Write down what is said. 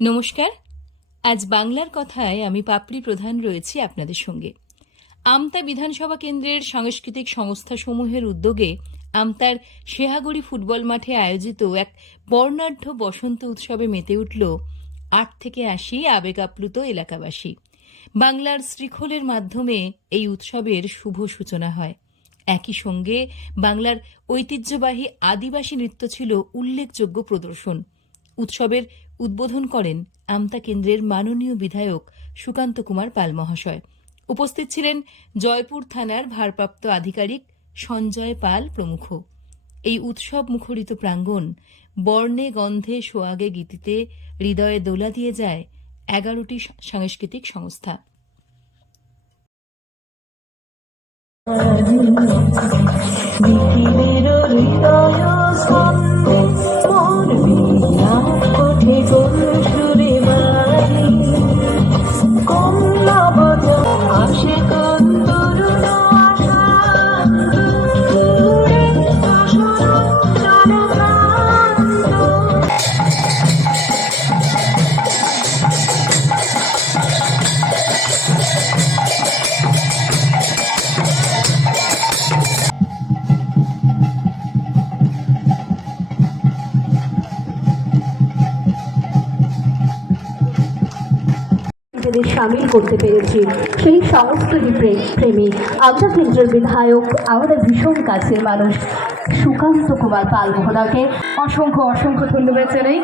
নমস্কার। আজ বাংলার কথায় আমি পাপড়ি প্রধান রয়েছি আপনাদের সঙ্গে। আমতা বিধানসভা কেন্দ্রের সাংস্কৃতিক সংস্থাসমূহের উদ্যোগে আমতার শেহাগড়ি ফুটবল মাঠে আয়োজিত এক বর্ণাঢ্য বসন্ত উৎসবে মেতে উঠল ৮ থেকে ৮০ আবেগ আপ্লুত এলাকাবাসী। বাংলার শ্রীখোলের মাধ্যমে এই উৎসবের শুভ সূচনা হয়। একই সঙ্গে বাংলার ঐতিহ্যবাহী আদিবাসী নৃত্য ছিল উল্লেখযোগ্য প্রদর্শন। উৎসবের উদ্বোধন করেন আমতা কেন্দ্রের মাননীয় বিধায়ক সুকান্ত কুমার পাল মহাশয়। উপস্থিত ছিলেন জয়পুর থানার ভারপ্রাপ্ত আধিকারিক সঞ্জয় পাল প্রমুখ। এই উৎসব মুখরিত প্রাঙ্গণ বর্ণে গন্ধে সোয়াগে গীতিতে হৃদয়ে দোলা দিয়ে যায় 11টি সাংস্কৃতিক সংস্থা। সামিল করতে পেরেছি সেই সমস্ত প্রেমী আমতা কেন্দ্রের বিধায়ক আমাদের ভীষণ কাছের মানুষ সুকান্ত কুমার পাল মহোদয়কে অসংখ্য ধন্যবাদ জানাই।